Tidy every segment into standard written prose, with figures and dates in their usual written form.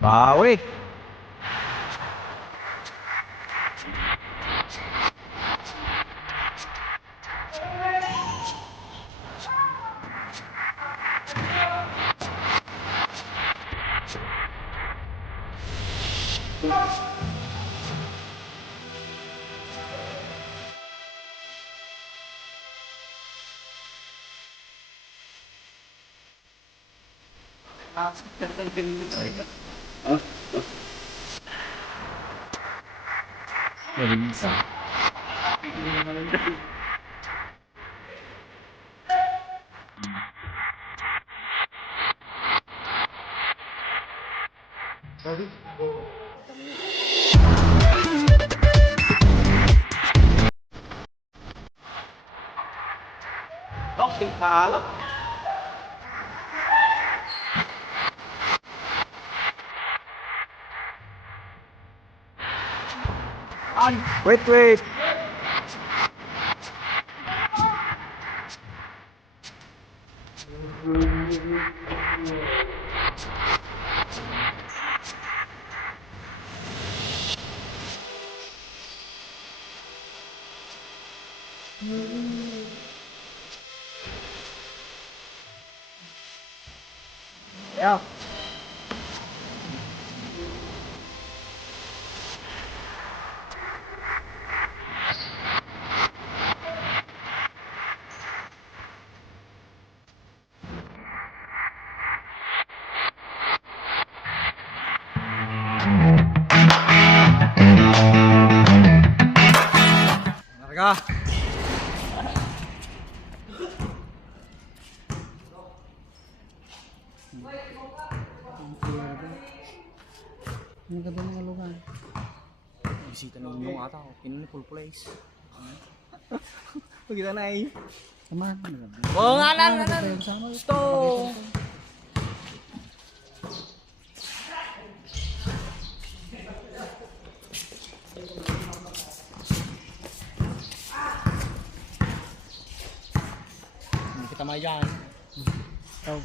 Bawi. Isa. Okay, halap. Wait, wait. Yeah. Larga. Ang ganda ng lugar. Bisita ng inyong ata. Pinili full place. Pagkita na eh. Sama. Oo nga lang. Gusto. Hindi kita mayan. Oh.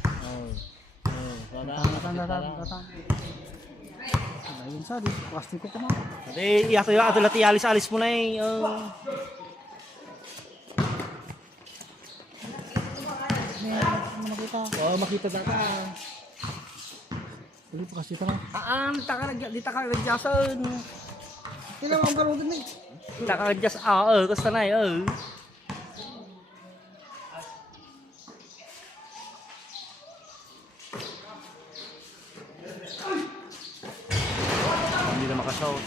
Datang. Ayun sa di plastic ko kuma. Hindi, iyato yung ato lati alis-alis mo na eh. Makita. Makita data. Dili pa kasi tara. Di ta ka nagjason. Kaya mo garo din eh. Di ta ka nagjas, gusto na eh. Hindi na makashout.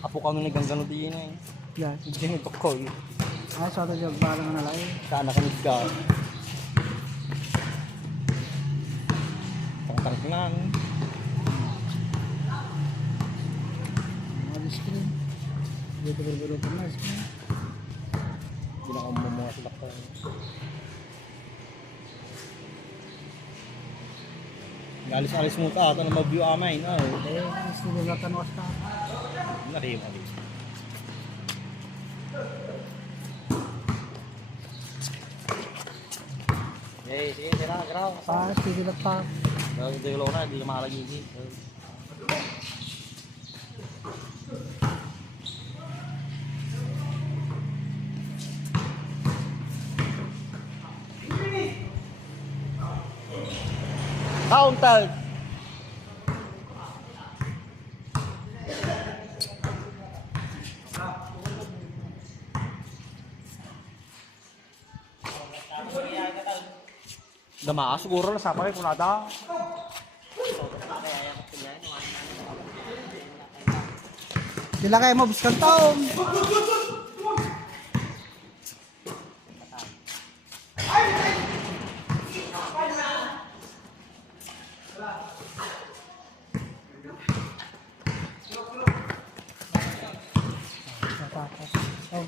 Apo kami nagganggano din eh. Ya, Hindi nagkakol. sa to jog balang na lai. Saan nakamig ka? Tangtang lang. Mga screen. Dito berbeda pernah screen. Hindi na kami mga silak ka. Alis-alis mo ka, ito na mag-view amain. Istri belakang wasta. Nari. Sige, tira, graw. Pasti dilepas. Hindi ko na, hindi ka makalagi. Counted. Dama, siguro na sama kayo kung nada. Dila kayo mo biskan taong. Oh.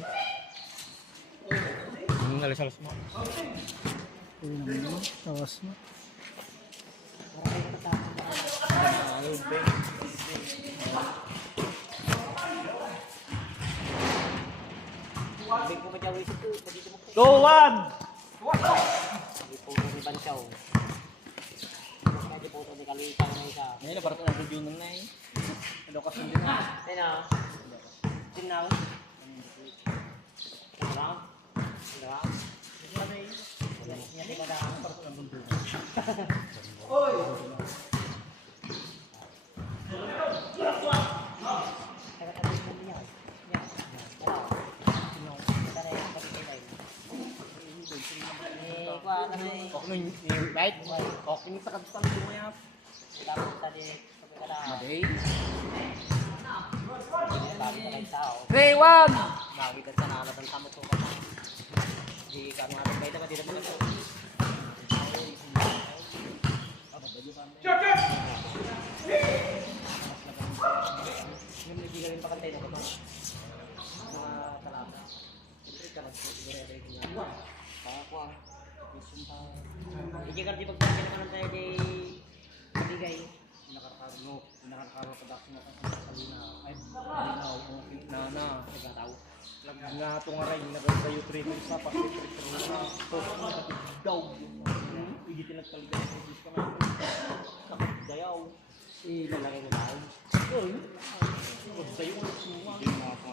nalisalas mo. Ayun naman. Tawas mo. Go one! Ngayon na, parang ang review nun na eh. Ano kasi hindi na. Ayun na. Tinaw. Tinaw. Tinaw. Hindi ko na. Oy! Right? Okay, sa kadutang Dumayat. Maday. 3-1! Bakit ka na alat ang tamo ko ka? Hindi ka nga rin kayo naman dito mo ito. Yung hindi ka rin pakantay na ito. Mga talata. Siyempre ka nag-sigurado yung nga. Pakakuha. Hindi ka rin pagpapin naman tayo kay Kabigay. Nakakaro production ako sa Salina. Ay, na. Nagkataw. Nga ito nga rin, nagkayo training sa pag-training na. Tapos daw. Igitin at kaligaw. Ka na. Dayaw. Lalagay mo tayo. Uy. Dayo ang suwa. Hindi mo ako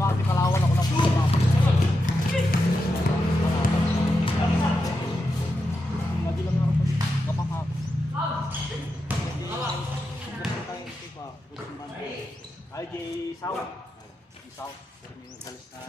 Grabe kalawan ako na po. Lagi lang ako kapahap. Ay, Jay South. South. Yung salis na.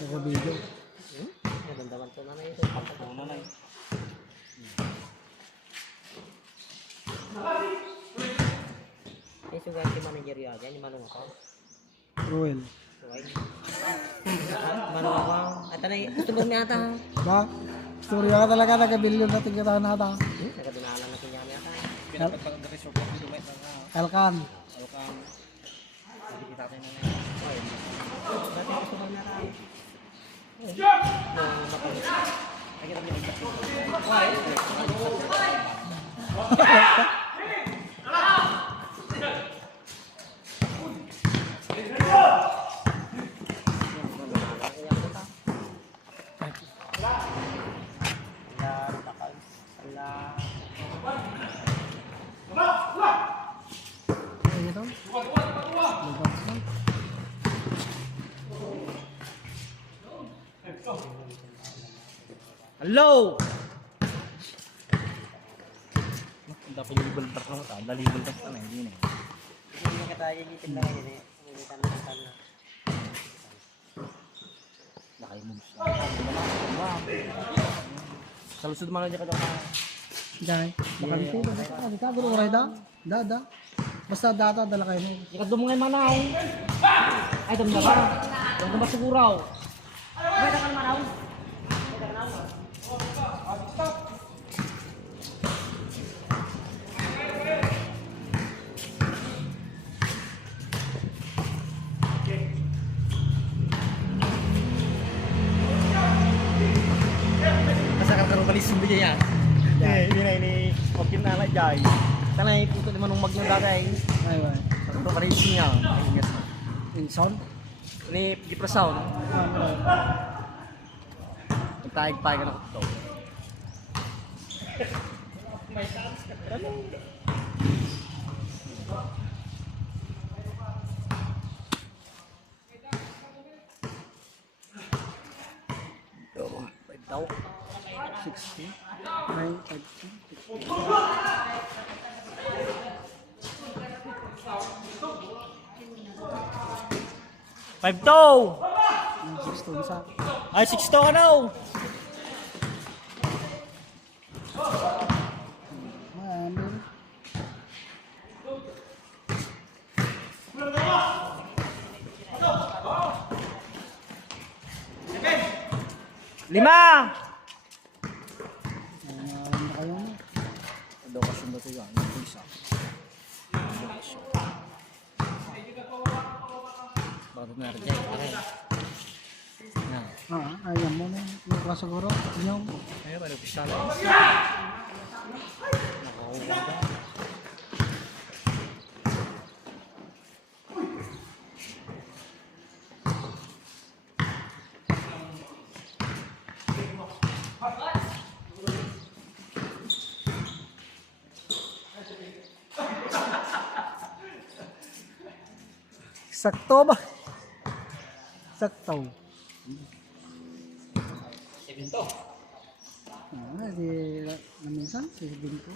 Naka-video. Magandang to na ito. Una na eh. Yung sugat si manager yan. Yan yung manong ako. Ruel. Manong ako. At ano yung gusto mo niyata? Ba? Storya ka talaga, nag-billion natin kita nata. Nagkadinalan natin yan niyata. Pinapag-resort ko si Dumayat na. Elkan. Alkam. Hindi kita tayo na na. Dati gusto mo niyata. Ito? Hello! Dapat yung libal tak mo ta. Dalibal tak na hindi na. Hindi ka tayo gitin lang yun eh. Hindi ka naman na. Nakay moves na. Sa lusod man na ka daw. Dahil. Baka dito. Dito. Guro oray da. Da. Basta data dala kayo na. Ikat mo ngayon manaw. Ay, damda ka. Damda ba siguraw? Ay, damda ka manaw. Kasakal karo balis sumbi niya. Ini okay na na jay. Tanay puto di manong magno dagay. Ay, ay. Karo balis niya. Ingat. In sound? Ni di sound. Nagtaig pa ka na to. Daw 60 9, 5, 5-2! 6 sa. Ay, 6-2 ka na! Meron. Lima! Alam na kayo na. Edukasyon ba ito yan? Isa. Bakit na rin dyan? Ayan mo na. Yung ka siguro. Yung. Ayun, ano, pista lang. Nakakuha ka. Sakto ba? Sakto. 7-2. Di na minsan, 7 ko.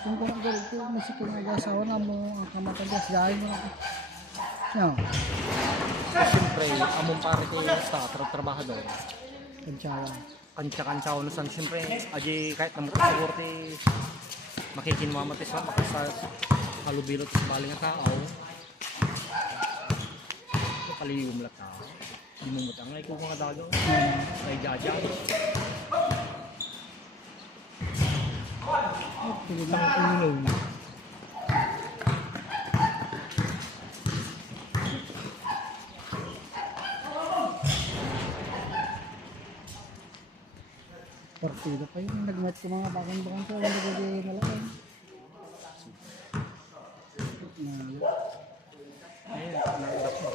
Kung kung galit ko, masik ko nag-asawa na mo ang kamatagas, dahil mo ako. Yan, Siyempre, among pare ko sa trabahador. kansyawa. Kantsa-kantsa ko nasan siyempre. Aji kahit naman siguro ti makikinmamatis lang makasa kalubilot sa baling ang tao. Kaligom lang tao. Di mo matangay kung mga dago. Kay Jaja. Pili lang ako yung partida pa yun. Nag-net ko mga bakang-bakang ko. Hindi ko di nalakan. Ayun, nagdap mo.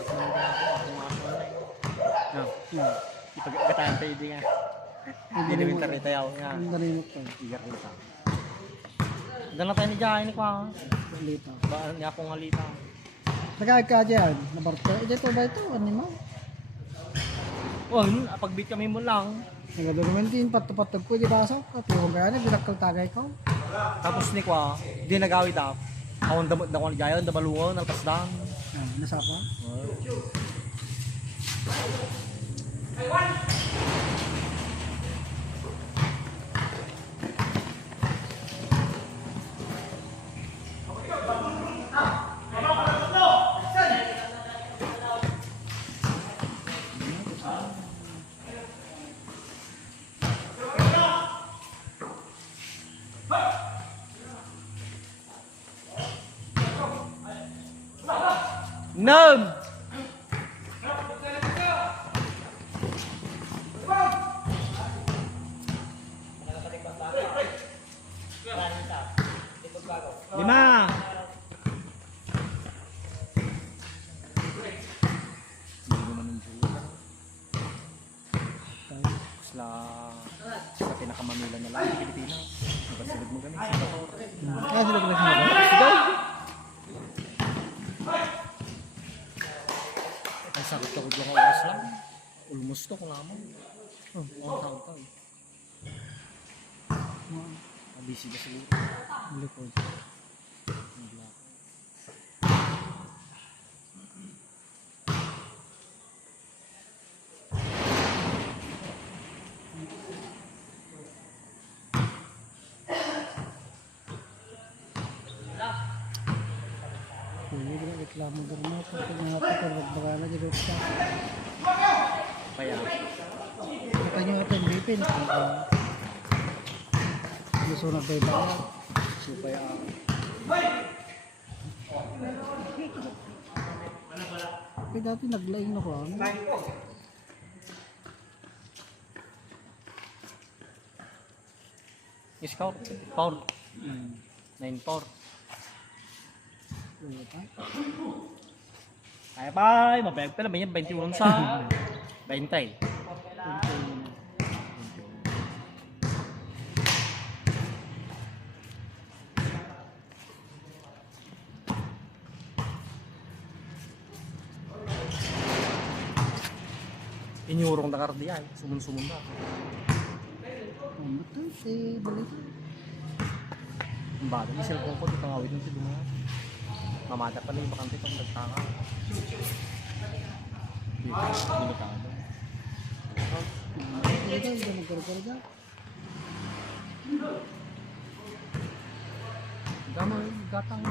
Yan. Ipagkatahan tayo di nga. Hindi namin tarita yaw. Ang galimot ko. Igar rita. Dala tayo ni Jai ni Kwa. Lito. Ba niya akong halita. Nagkagad ka dyan. Nabarto. Ito ba ito? Animal? Oh, pagbit kami mo lang. Nagadokumentin. Patupatog ko. Di ba sa? Patuhong kaya na. Binakal tagay ko. Tapos ni Kwa, di nagawid ako. Awan damot na ko ni Jai, dabalungo, nalpasdan. Nasa pa? Nom! Lima! Sa pinakamamila na lang sa Pilipinas. Nagpasilog mo kami. Kaya sila pinagsimula. Sigaw! Ang sakit ako lang oras lang. Almost to kung lamang. Oh, ang tawag pa eh. Busy ba siguro? Likod. Ang black. Hindi ko reklamo doon mo. Pag nagpapagbaga dito siya. Kaya, Kita nyo ito yung bipin. Gusto na tayo ba? supaya Kaya dati naglaing ako. scout, power. 9-4. Kaya pa, mabag pa naman yan, 21 sa 20. Inyurong na kardiyan, sumun-sumun na. Matay, balik. Ang bata, yung cellphone ko, tutangawit ng si Dumayat. Mamata pala yung Vacante itong nagtanga. Binutado. Hindi magkarga. Gama, gatang.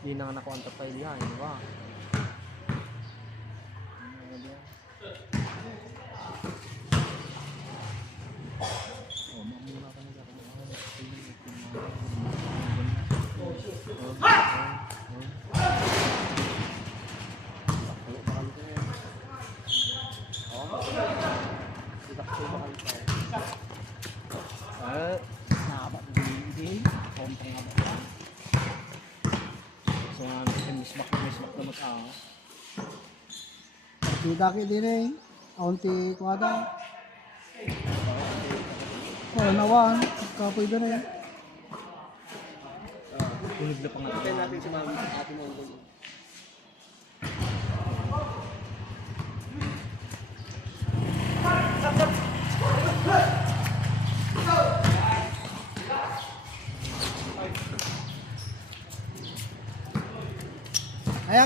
Hindi na nga nakuha pa yan, di ba? Oh, mamula ka na dyan. Nakaba na hindi. Kompang nga ba? So nga, mismak na mag-aas. Daki din eh. Aunti kuwada. Oh, nawan. Kapoy doon eh. Tunog na pangalan. Kaya natin si mami, ate mo ang Kaya.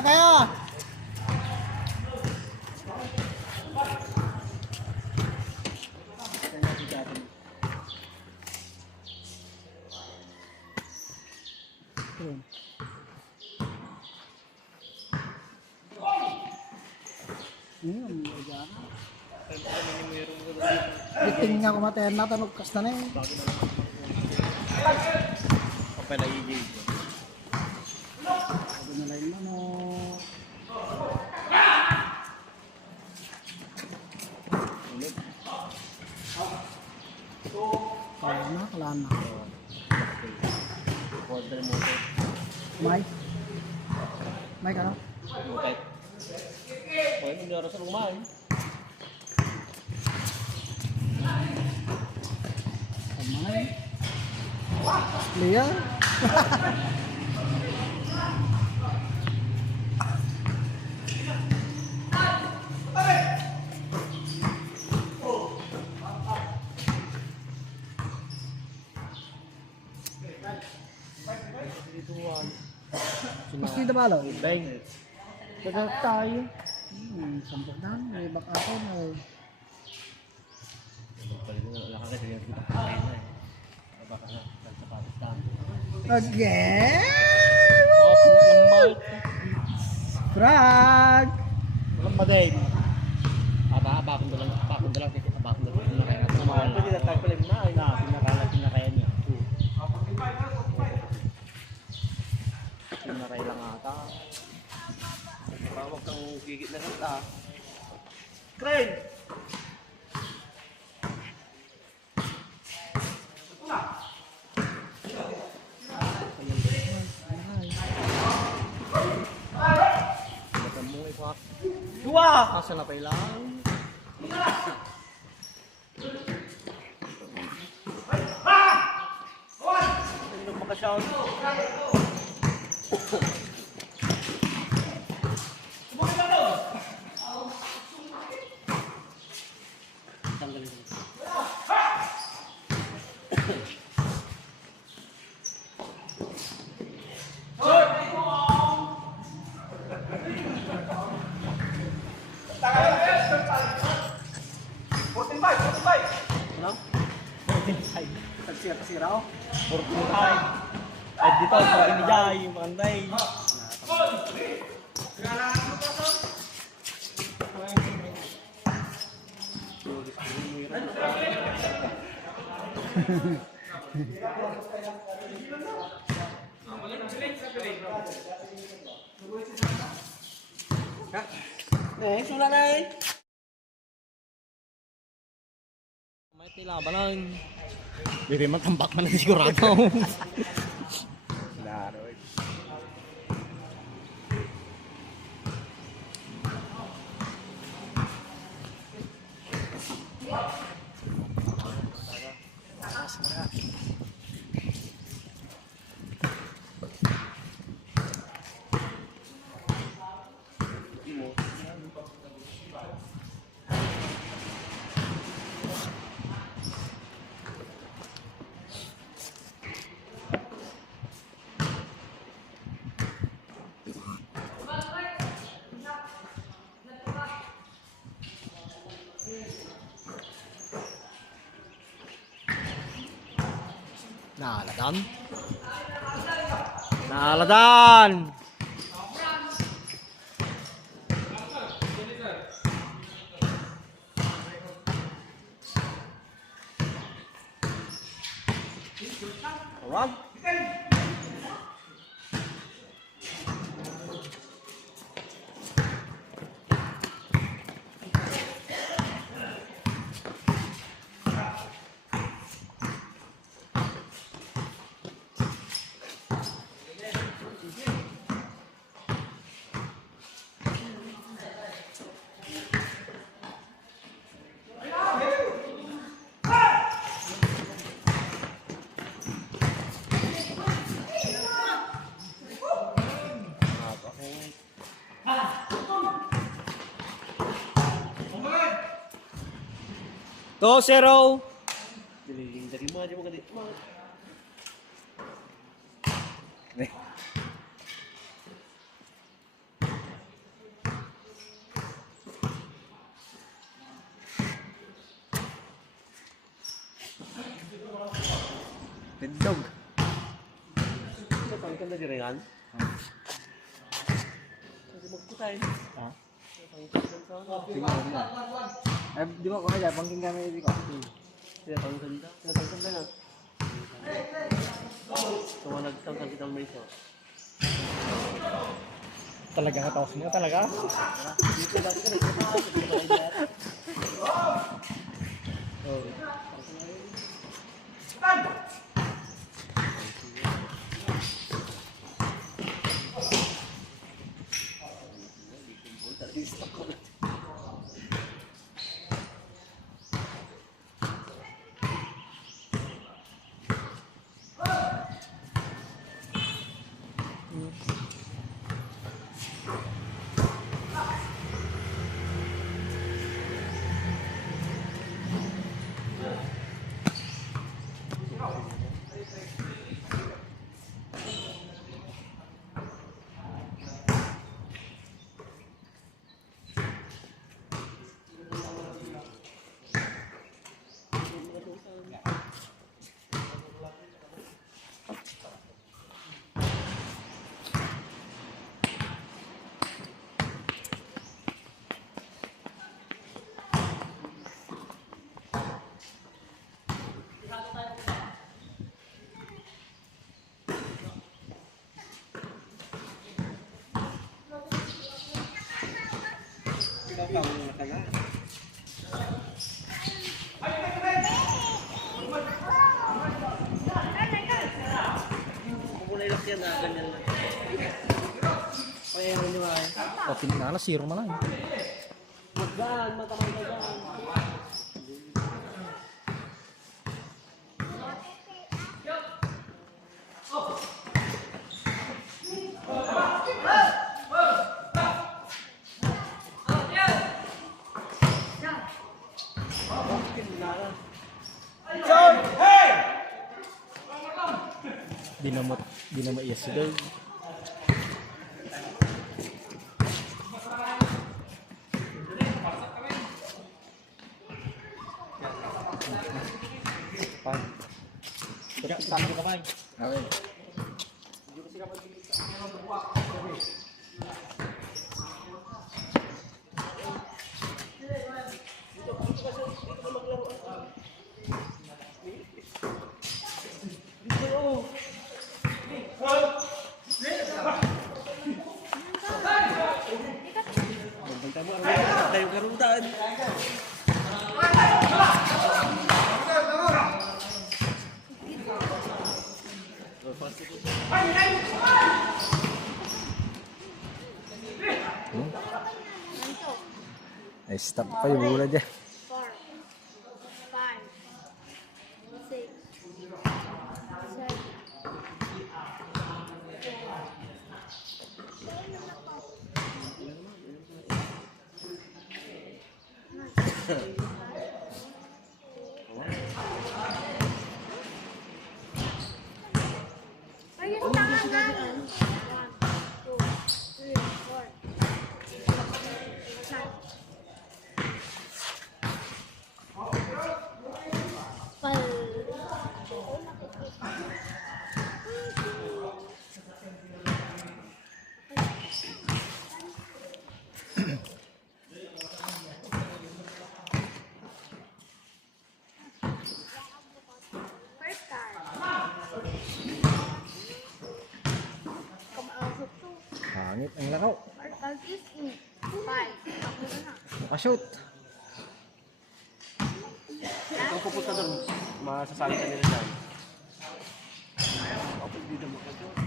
Biting nga kumatayan na tanong kasta na eh. Kapala i-gay. Sabi nila yun ano. Kala na. Quarter motor. Mike ano? Motor. Pwede hindi oras na kumain. Kamay. Player. Mas di balo. Bang. Tagal tayo. Sampok na. May back ako. May... Again! Frag! Walang baday. Abakon na lang. Abakon na lang. Pwede na tayo pala yung naay na. Pinakaya niya. Pinaray lang ata. Huwag kang gigit na kanta. Crane! Dua! Asa na pala? Hindi makashout. Tanggalin mo. Ano? Tagsira ako. Ay, dito, sa inijay, yung panday. Sula na eh. May tilaban lang. Hindi man tambak man na sigurado. Laro eh. Naaladan. Naaladan. Alright. Go, Zero. Dililing dari mo, di mo ka dito. Tindog. Ito, pangkan na direngan. Hindi magputay. Ha? Tingnan mo. Eh, di ba kung kaya, pangking kami hindi ko. Sila pangkanda. Sila pangkanda na. Tumanag tangkang kitang may so. Talaga natapos mo talaga? Dito dati ka nagpapahal. Dito ka nagpapahal. Oo. Kumulay lang yan na ganyan lang. Kaya yun yung ay. O, pinala, zero na lang. Magdaan, matamay ka dyan. Dinamo iya sudah. Kamu orang tayo karutan. Ay, stop pa yung bola dyan. 4, 5, 6, 7. Ayos tangan. 1, 2, 3, 4. Five. Ako na. Nakashoot. Ikaw pupunta doon. Masasali ka nila dyan. Ako hindi na makashoot.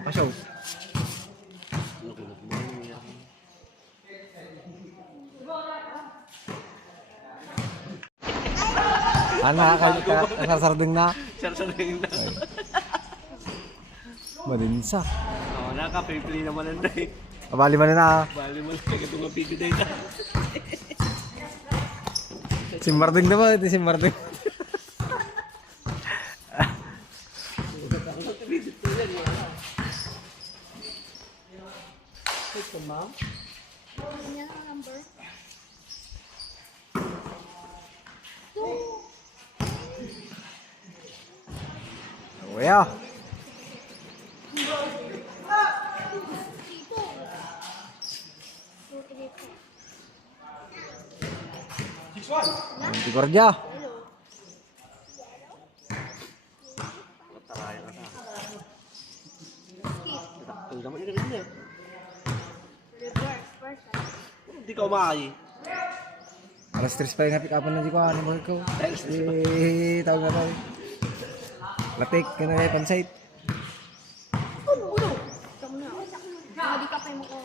Nakashoot. Nakulat mo yan. Nakasarding na. Sarsarding na. Madinsa. Oo, naka-pay-play naman ang day. Abali man na. Bali mo lang ito nga pipiday na. Si Marding naman. Ito si Marding. Ito, ma'am. Ano yan ang number? Kuya. Dito. 2, 3, 4. Hindi ko radya. Hello. Matarayan na sa. Skip. Taktul naman yung rin niya. Reverse. First. Hindi ka umakay. Alas 3 pa yung pick-upan na di ko. Ano ba ko? Tawag na tawag. Latik. Kaya na pansite. Uno. Ikaw na. Hindi ka pa yung mukha.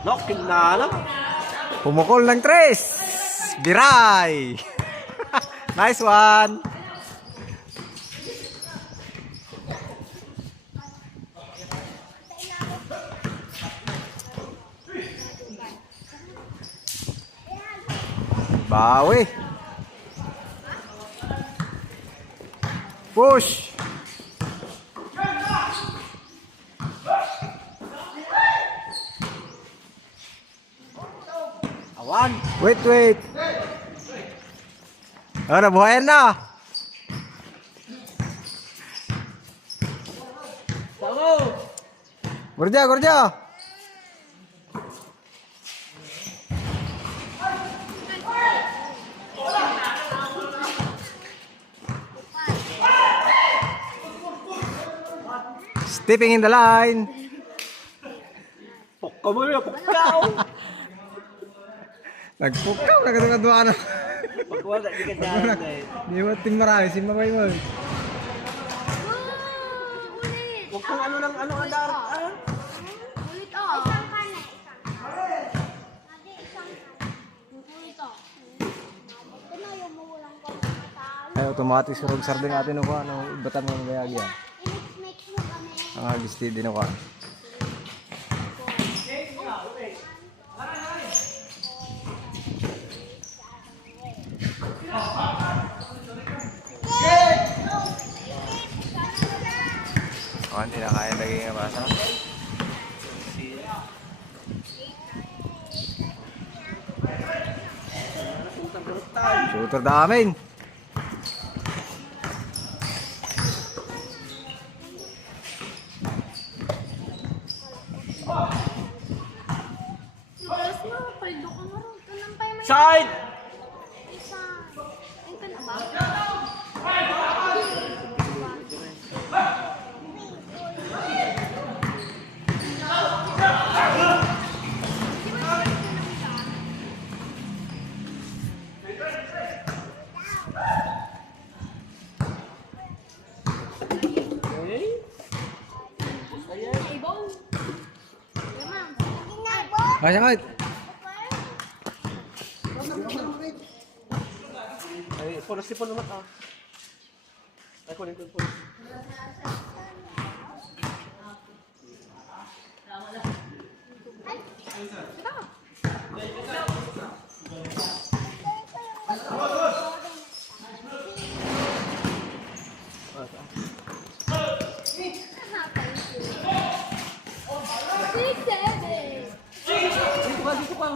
Nokin na lang. Pumukol ng 3. Biray. Nice one. Bawi. Push. Awan. Wait. Ano, buhayan na. Tamo. Gurja. Stepping in the line. Pokka mo yun. Pokkaw. Nagpukaw na kadwa na. Pagkawala, di ka dyan eh. Di mo ting marami, si Mamay mo. Wow! Ulit! Huwag kang ano ang darat. Ah. Ulit ah! Isang ka na, Ulit ah. Ito na yung mawalang ko ng mata. Ay, automatic surog sarding atin ako. Ano, ibatan mo ng bayagi yan. I-mix mo kami. Ang agisti din ako. Oh, hindi na kaya lagi nga basa. Shooter namin. Tapos mo, paldo ka nga rin. Kanang pa yung Side! isa. Ayun ka na ba? Okay. Ay, ball. Lamang. Kaya kahit. Ay, punas si naman ah. Ay, kunin ko yung punas. Dito ka.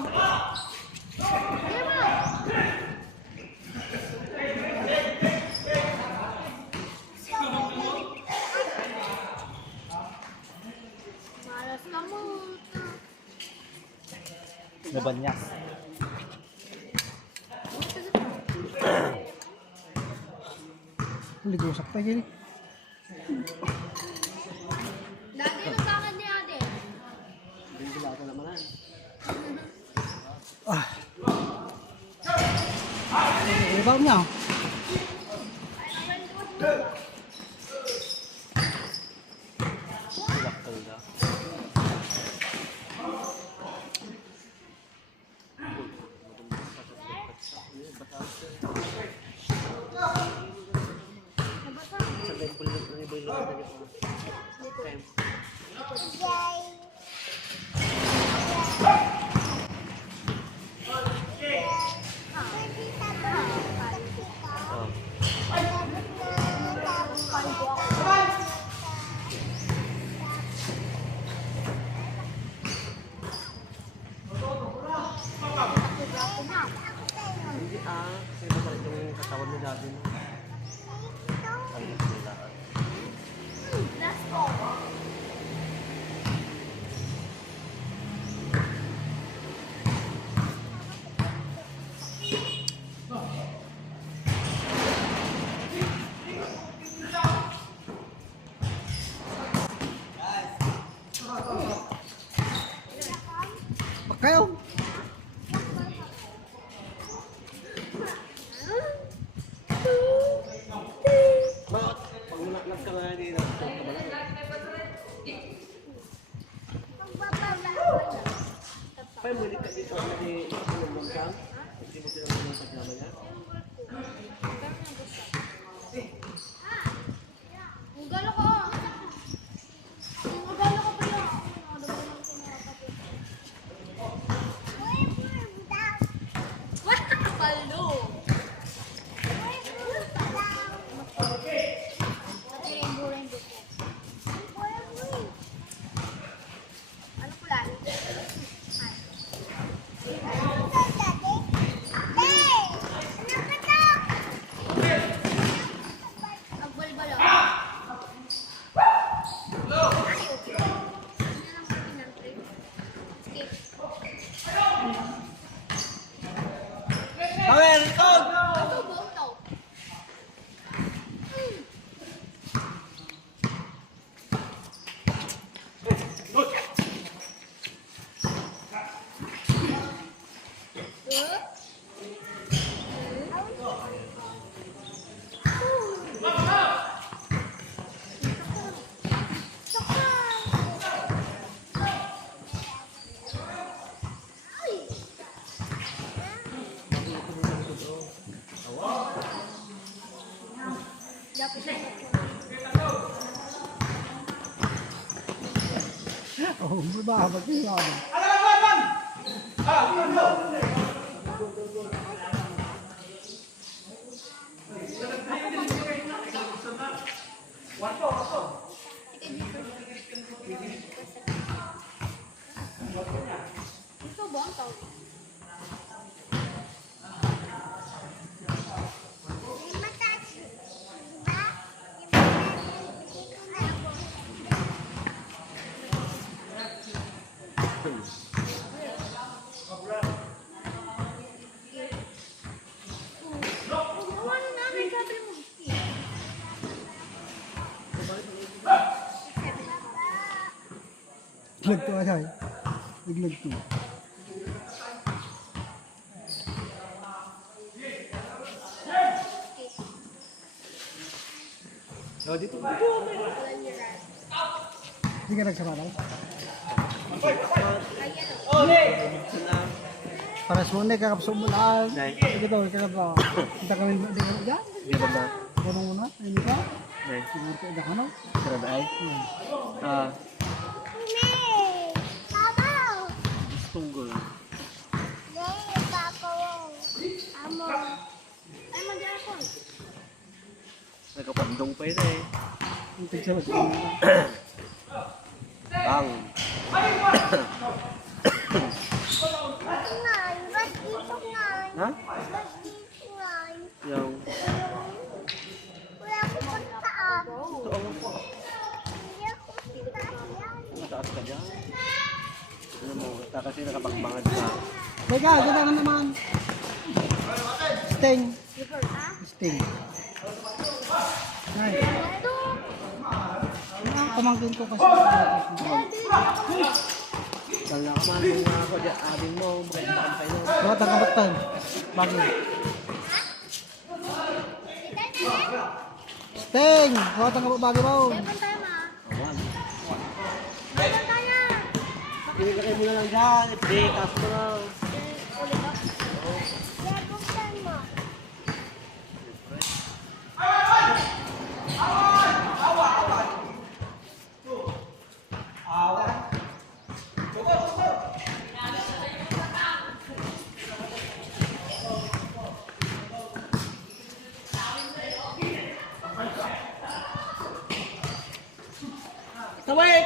Malas ka mo. Nabanyas. Hindi ko sakta gini. Dati nagkakad ni ate. Lugar niya. Lakal na. Sa temple na ni Bilo na dito. Hindi kasi masakit yung katawan mo dati no. Ang nila. Kayo. Bakit? Pag nalaklag ka nga dito. Pwede mo ka dito na di tulungan ka? Hindi mo tinulungan sa pagkama niya? Ang galo ko. Ang galo ko pa yun. Palo. Ano kulay? Agbalbalo. Power! Tog! Ito buong to. Oh, bababa kayo. Ito buong to. Ano namin sabi mo? Biglag to ay. Biglag to. Oh, dito. Hindi ka nagsamalaw. Para sa mga kakapsok mo lang. Ito to, kakapsok. Kita kami ba? Di ba ba? Punong muna. Ayun ka. Nay, Siguro ka ida ka no? sarap ay. Ah, tunggol. Ay, mag-aapon. Nagkapandong pa yun eh. Ang tigsabat. Bang. Ha? Yung mataas ka dyan. Ano mo, kasi nakapagbangad ka. Teka, ganda ka naman. Sting. Sting. Ay, ang pamangkin ko kasi. Kala ka man kung ako dyan, abing mo, magandang kayo. Bakit ang kabatan? Bagay. Teng! Kawatan ka po bagay mo. Seven tayo ma. Awan. Seven tayo. Ilagay mo na lang dyan. Break-up mo na. Ulit ka. Seven tayo ma. Tawid!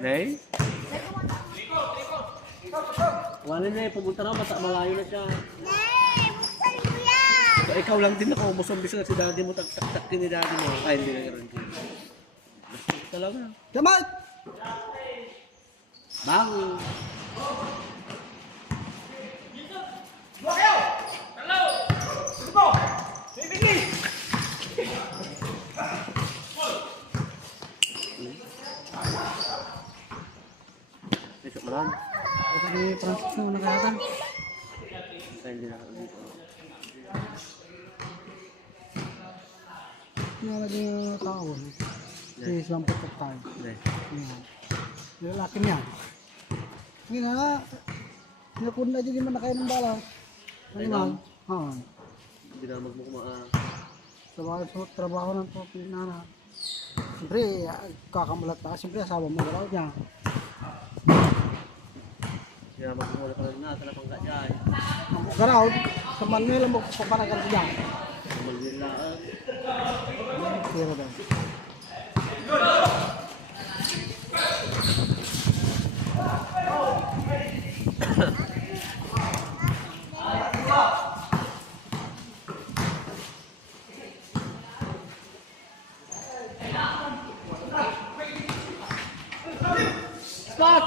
Nay? Wala na eh, pumunta na, malayo na siya. Nay, buksan ko yan. So, ikaw lang din ako, musumbis na si daddy mo, tak-tak din ni daddy mo. Ay, hindi na gano'n. Basta talaga. Damat! Bang! Besok malam. Ito ni Francis na nakayatan. Ay, hindi na ako dito. Yung naging tao. Si Islam po tayo. Hindi. Yan. Yung lalaki niya. Ngayon na, pinapun na din naman na kayo ng bala. Ano Ayun. man? Oo. Hindi na magmukumaan. Trabaho ng po, pinana. Siyempre, kakamulat na. Siyempre, asawa mo galaw niya. Hindi na magmumula ka na, talapang ka dyan. Ang garaw, sa Manuel ang magpapanagal niya. Malwilaan. Pero daw. Stop!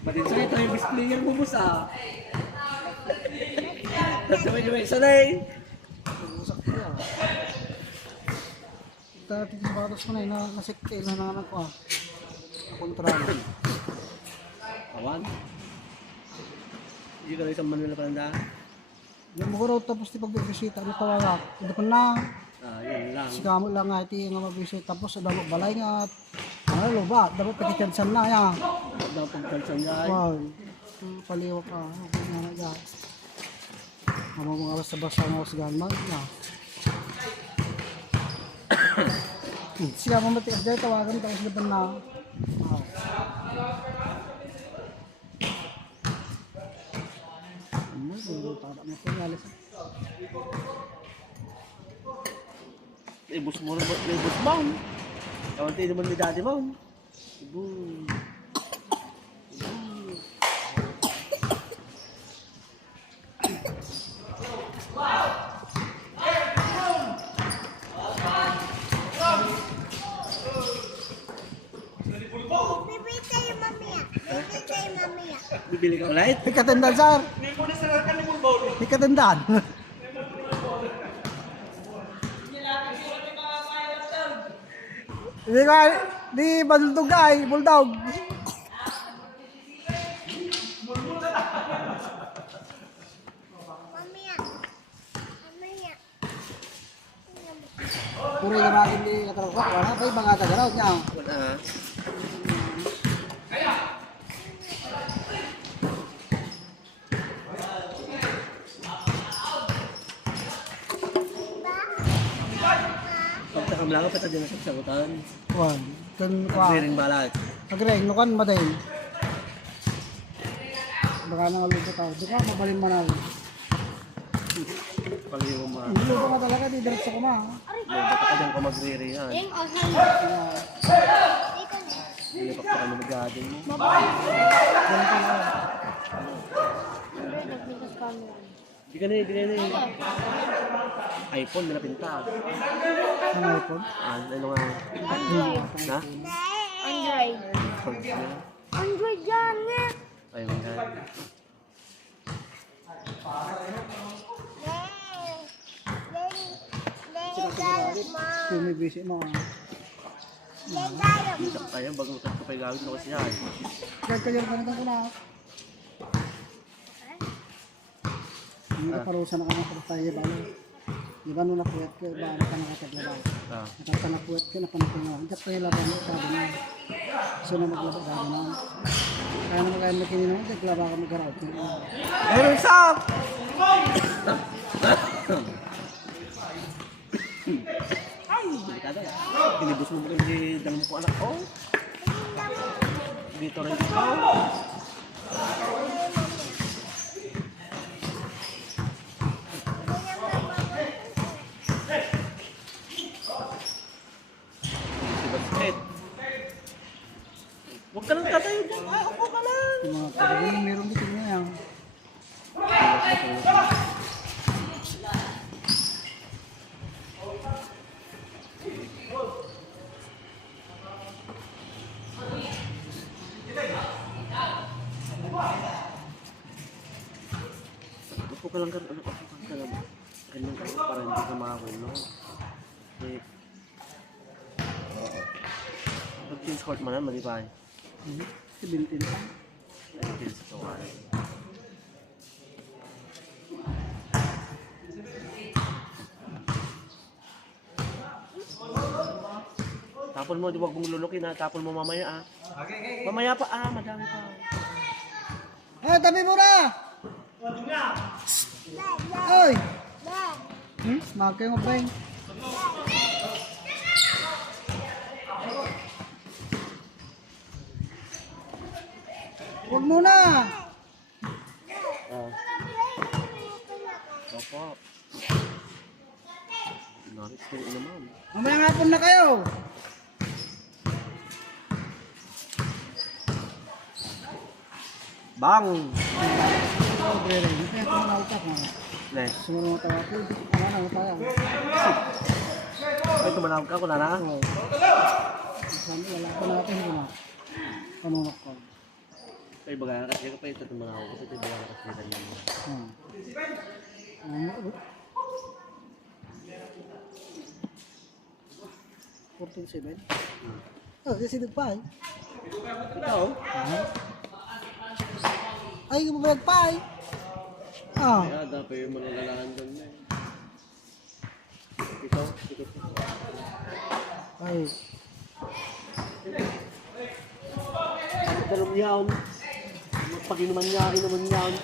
Batin sa ito yung display yung bubus ah. Sabay-sabay sanay. Usak ko yan. Dati sa batos ko na yun, nasikil na naman ko ah. Kontra. Awan. Hindi ka na isang Manuel na palanda. Yung mo raw tapos di pagbibisita, ano tawaga? Hindi ko na. Ah, yun lang. Si kamo lang nga iti nga mabisita. Tapos sa damok balay nga. Ano ba? Dapat patikansan na yan. Daw pagkalsan guys. Wow. Paliwa ka. Okay nga na dyan. Ano mga basta-basta nga sa galman. Siya mo matikas dahil tawagan tapos laban na. Wow. Ano? Siguro tata mo po ngalis. Ibus mo naman, ibus mo. Kawanti naman ni daddy mo. Ibus. Bibita yung mamaya. Bibita yung mamaya. Bibili ka ulit? Ikatandaan, sir. Ikatandaan. Hindi ko, di badultog ka ay, bulldog. Mamaya. Mamaya. Puro yung mga hindi katarapok, wala pa yung mga tagaraw niya. Wala. Pagtakam lang ka, patadyan na sa sagutan. Wan, kan kwa. Agriring balat. Agreng, nukan madayin. Baka nang lupa tao. Di ka, mabalin manal. Paliw mo. Hindi lupa ka talaga, di diretso ko ma. Baka ka dyan ka mag-riri yan. Yung osan. Ikaw na. Hindi pa ka mag-gadin mo. Ganun ka na. Nagbigas camera. Di ka na iPhone na napinta. Ang iPhone. Ano nga? Android. Na? Android. Pag Android yan eh. Ayun nga. Kung may busy mo. Ayun, bago ko pa yung gawin ko kasi yan. Kaya kayo ganito ko na. Hindi ka parusa na kami para tayo ba? Iba nung nakuwet ko, iba ano ka nakataglaba. Nakata nakuwet ko, napanapin mo. Hindi kayo laban mo, sabi na. So na maglaba, sabi na. Kaya naman kayo makinin naman, naglaba ka mag-araw. Meron sa! Ay, delikado. Pinibus mo ba yung dalam ko anak ko? Dito rin dito. Basket. Huwag ka lang tatayo dyan. Ay, upo ka lang. Yung mga kagaling, meron dito niya yan. Upo ka lang. Ganyan ka para hindi ka makakulo. Eh, pag-change court mo na, mali pa. 17 pa. Ay, change ito ka. Tapon mo, di wag mong lulukin ha. Tapon mo mamaya ah. Mamaya pa ah, madami pa. Tabi mo na! Oy! Makay mo ba yung? Huwag muna! Ah. Opo. Narit ko naman. Mamayang hapon na kayo! Bang! Pobre rin. Kaya kumanawag ka kung Ne. sumunod tayo ako. Ano na, tayo. Ay, tumanawag ka ko na na. Oo. Sabi, wala ko natin ko na. Panunok ko. Ay, baga kasi ka pa ito tumanawag ko. Ito baga kasi ganyan. Ano? 14-7? Oh, kasi nagpay. Ikaw? Ay, nagpay. Ah. Kaya dapat yung managalaan doon na. Ikaw? Ay. Dalong yawn. Magpag-inuman niya, inuman yawn.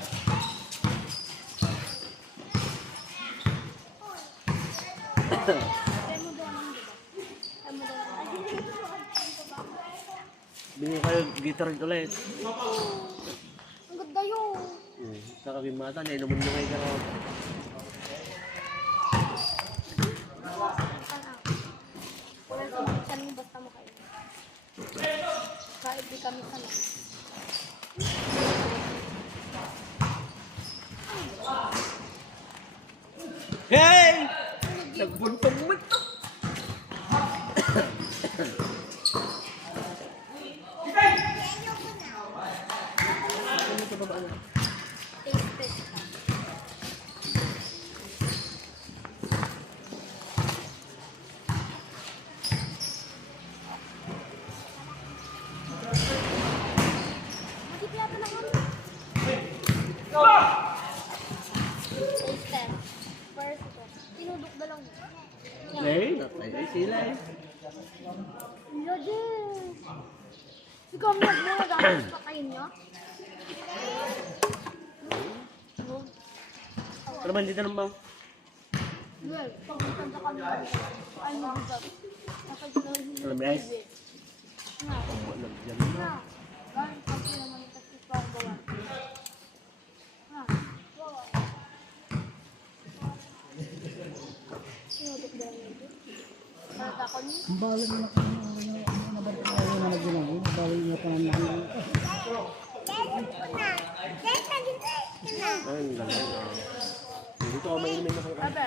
Bigyan kayo guitar ulit. Ang ganda yun. Saka bimata niya, inuman niyo kayo gano'n. Saan mo basta mo kayo? Kahit di kami sanay. Hey! Nagbuntong mo ito! Magkipya pa na kami. Taste. First, tinudok na lang. Hey, natay sila eh. Lodi. Ikaw mo nagmamagamas pa kayo niya? Ano ba, hindi na naman? Well, pagpuntan sa kanya, ay mabigat. Nakagalahin Alam mo, guys? Na, Wala dyan na. na. Galing kasi naman yung tapos pa ang gawa. Na, gawa. Tinudok na lang ito. Para ako niya. Ang balik na kami. Ano na ba tayo na naginawa? Balik na pa naman. Ay, ang galing. Dito ako mainit na kayo. Abe.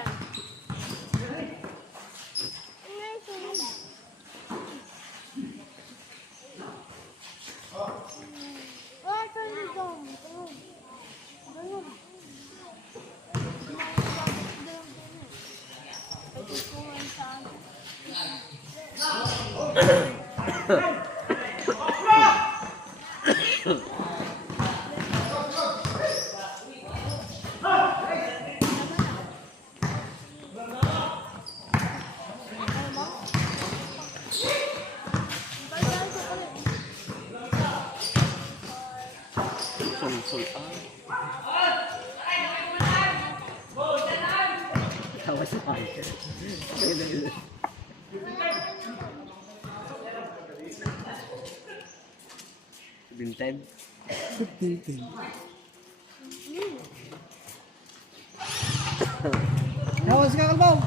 Sulaan. Tawa si Mike. Binten. 15. Hawas ka kalbaw.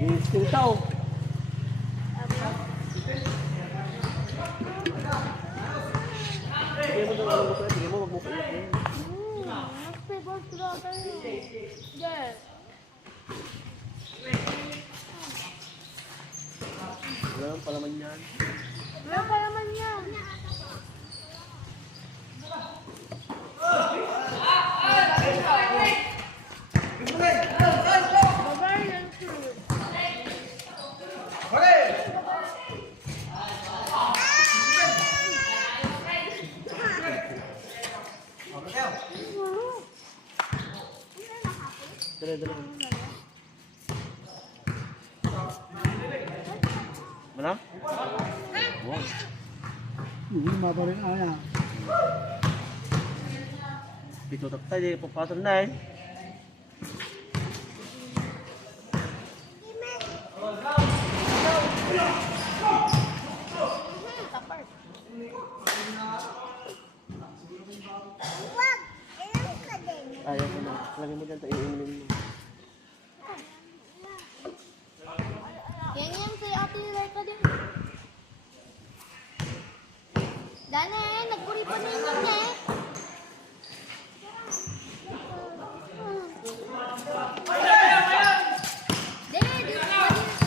Ginis ko ito. Bigyan mo ng alam mo sa'yo. Bigyan mo, wag mo kayo. Nag-paper sila tayo. Yes. Wala nang palaman yan. Wala pa naman yan. Babae yan, sir. Dali. Mana? Wow. Mabarin aya. Pito tak tayo, papatol na eh. Ayaw ko na. Lagyan mo dyan, iinumin mo. Yan si Ate Rebecca din. Dane, nagpuri-puri naman eh.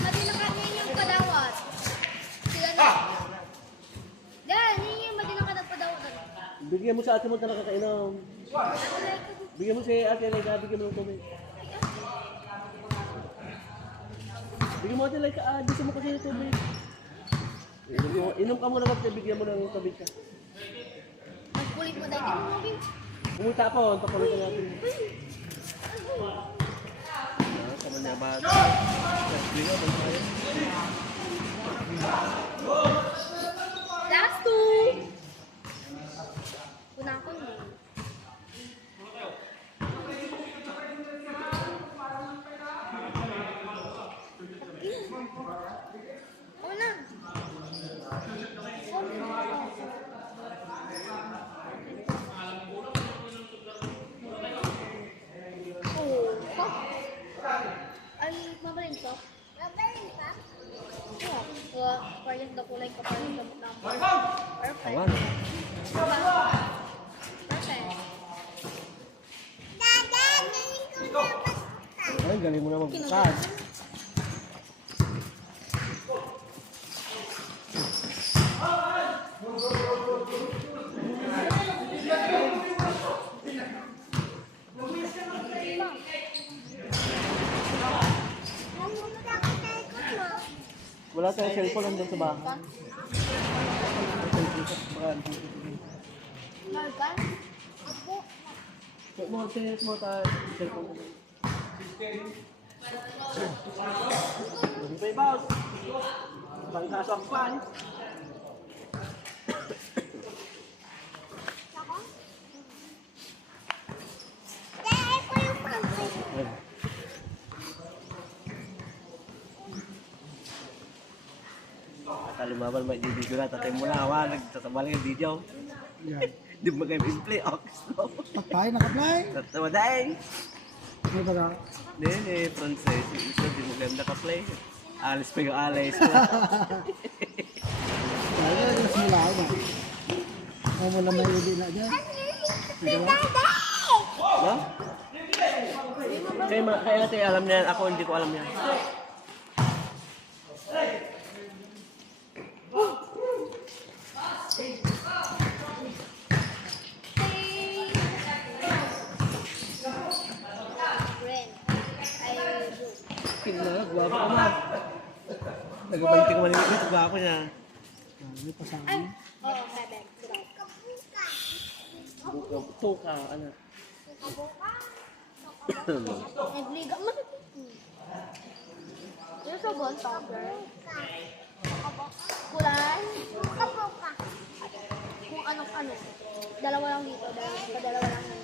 Madi na kanya yung padawat. Sila na. Yan yung madi na kanya padawat. Bigyan mo sa ate mo talaga kainom. Bigyan mo si ate Lega, bigyan mo ng tubig. Bigyan mo ate Lega, gusto mo kasi ng tubig. Inom ka muna kapag bigyan mo ng tubig ka. Magpulit mo dahil yung movie. Pumunta ako, papalit ka natin. Sama niya ba? Bigyan mo tayo. Last two. Kuna ko mo. Oh na. Oh, ay, mabalin ko. Mabalin ka? Oo. Parang na kulay ka parang gamot na ako. Perfect. Awan. Perfect. Ay, galing mo na magbukas. Wala tayong cellphone nandun sa bahay. Marga? Ako. Check mo tayo cellphone mo. Hindi pa ibaw. Bangkasakpan. Lumaban may video na, tatay mo na hawa, nagtatabali yung video. Yan. Di mo kayo play okay, so. Patay, naka-play. Tatawa dahil. May baga. Nene, Frances, isa di mo kayo naka-play. Alis pa yung alis ko. Kaya yung sila ako. Ako mo na may uli na dyan. No? Kaya ate alam niya yan, ako hindi ko alam yan. Guwapo ka na. Nagabalik ka maliit, guwapo niya. Ano pa sa akin? Oo, bebek. Tuka, anak. Nagliga mo. Yung sa ball topper. Kulay. Kung anong ano. dalawa lang dito, dalawa lang yun.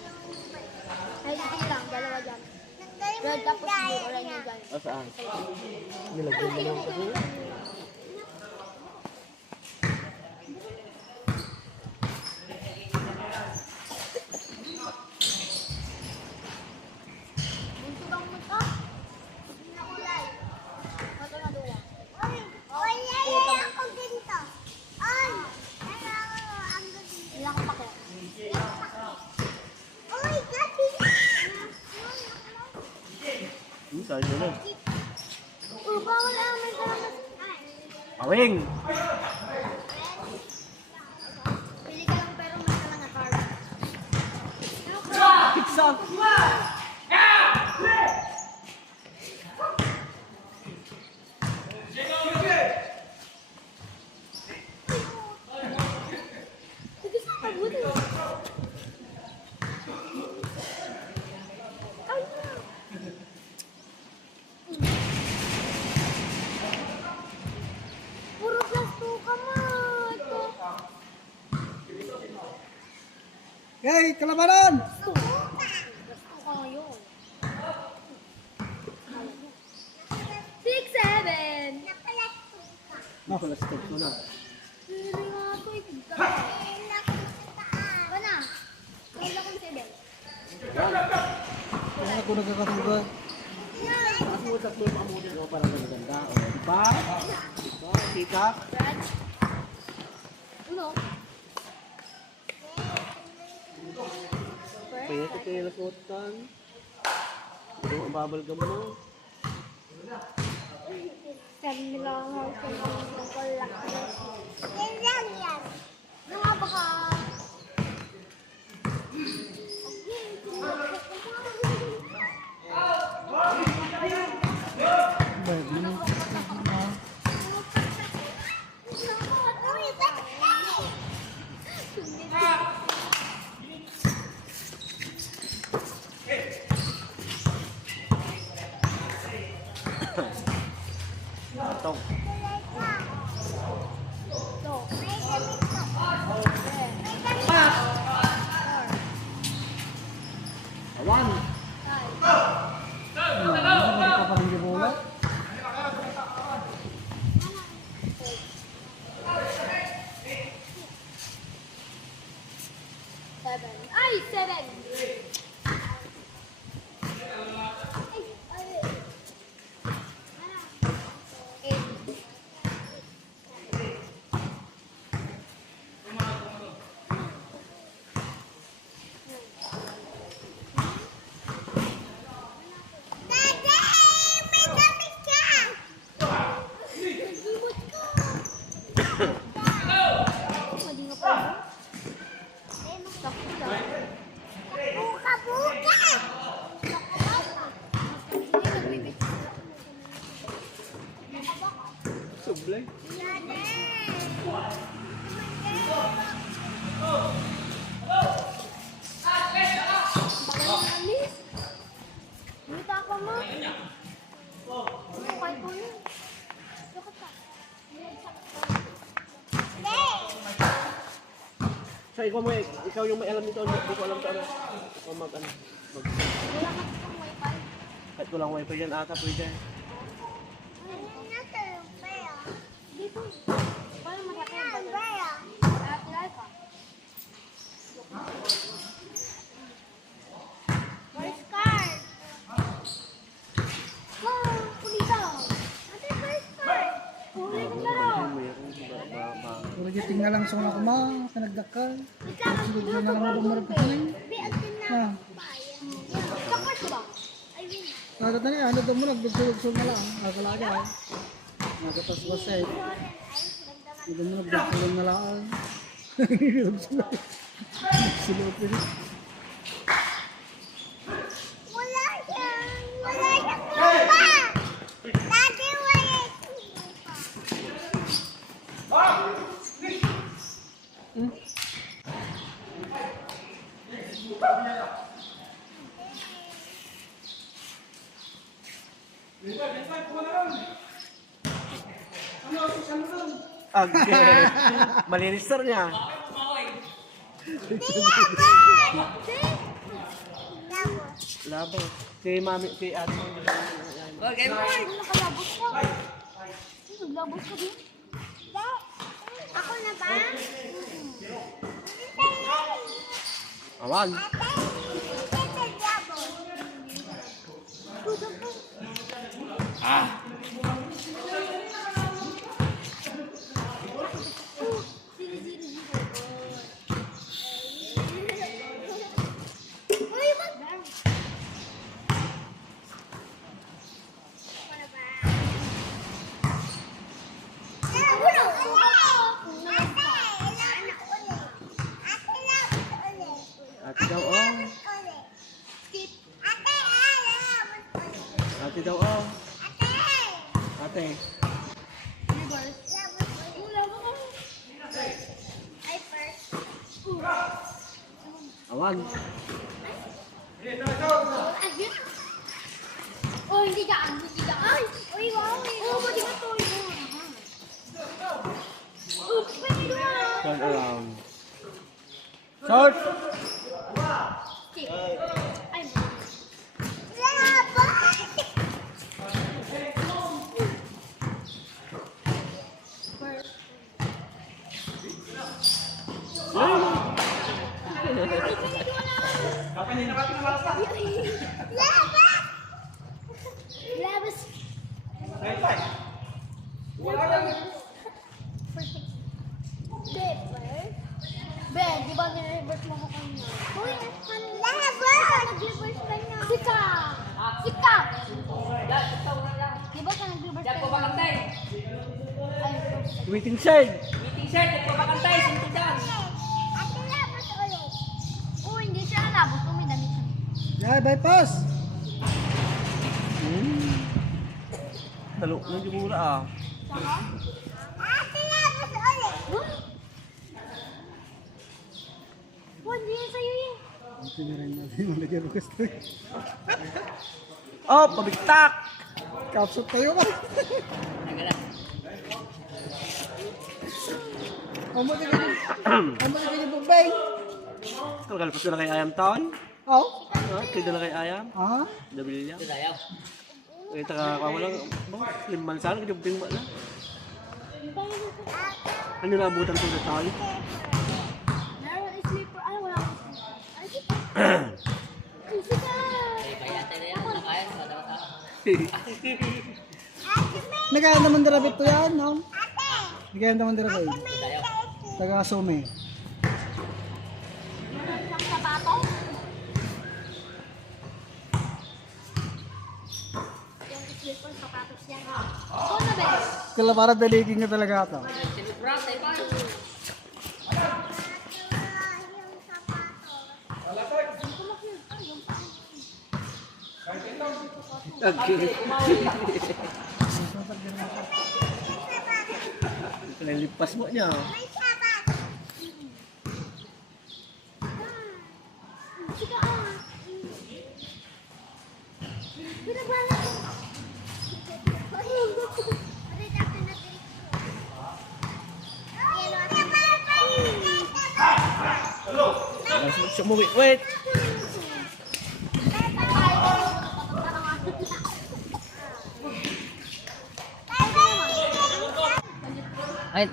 Kahit ito lang, dalawa dyan. Red tapos blue, orange yung dyan. Saan? Nilagyan mo lang ako. Bunso bang mo ito? Ito na duwa. Ilang akong pakit. Saan yun na? Bawal naman talaga. Awing! Pili ka lang pero may ka lang na card. Tiksak! Sige sa kabuti. Ay, puro plus 2 ka mo. Ito. Okay, kalabanan! Plus 2 ka ngayon. 6, 7. Nakalastig ko na. Pili nga ito. Ba na? Kaya akong 7. Kaya ako nagkakatugay. Ako tatlo yung pamuli ko para maganda. O, diba? Ito, kita. Brad. Uno. Kaya ko kayo nasuotan. Ito ang babalgam mo. Sabi nila ang house ng wala ka. Yan lang yan. Nga baka. Atong. Awan. Nagkakapaling di bola. Ay, 7. Sublay. Dito ako mo. Kahit mo na. Bakit ka? So, ikaw yung may alam nito. Hindi ko alam ito. Ikaw mag-ano. Wala ka itong wifi. Kahit ko lang wifi yan ata, pwede. Dito. Paano malaki ang bayan? Apply ka. First card. Wow, kulita. Ate, first card. Kulay kong laro. Ulitin nga lang sa mga kuma, kanagdakal. Sunod na lang ako marap ka na. Di, atin na. Ah, Kapag ba? I win. nakata na yan, ano daw mo, nagdugsulog-sulog na lang. Nakalaga eh. Nakatas ba sa eh. Ano daw mo, nagdugsulog na lang. Nagdugsulog. Nagdugsulog na lang. Wala yan. Wala yan pa. Dati wala yan. Agad. Malinis sir niya. Labaw. Kay mami, kay ate mo. Okay, Nakalabos ka. Naglabos ka din? Ako na ba? Awan. Ah. Uy, wag! Ate daw, oh. Ate daw, oh. Ate. Awan. Oh, hindi dyan. Hindi dyan. Ay! Uy, wow! Oh, pwede ka to. Oops, pwede doon. Turn around. Short. Ay, labas! Ben, di ba nire-reverse mo ko kanina? Uy, labas! Nag-reverse ka na. Sika! Sika! Di ba ka nag-reverse ka na? Waiting side. Oh, hindi siya nalabos. Oh, may damit siya. Yeah, bypass. Talo na di mura ah. Saka? Oh, hindi yan sa'yo eh. Ito na rin natin yung lagyan ko gusto. Oh, pabigtak. Kapsot kayo ka. Amo din yung bugbay. Kalkal pa sila kay ayam taon. Oh? Kaya dala kay ayam. Ah? Dabil niya. Eh, taka ka mo lang. Limman sana, kajubing ba na. Ano na abutan ko sa taon? Meron is sleeper. Ay, wala akong sleeper. Ay, sika! Ay, sika! Nagaya naman dirabit to yan, no? Nagaya naman dirabit. Taga-asume. Isang sapato? Yung sleeper sapatos niya. Ito na ba? Kala para daligin nga talaga ito. Lipas mo niya. Sika ah. Pinagwala ko. Aray, dati na Sumuwi, wait. Ay,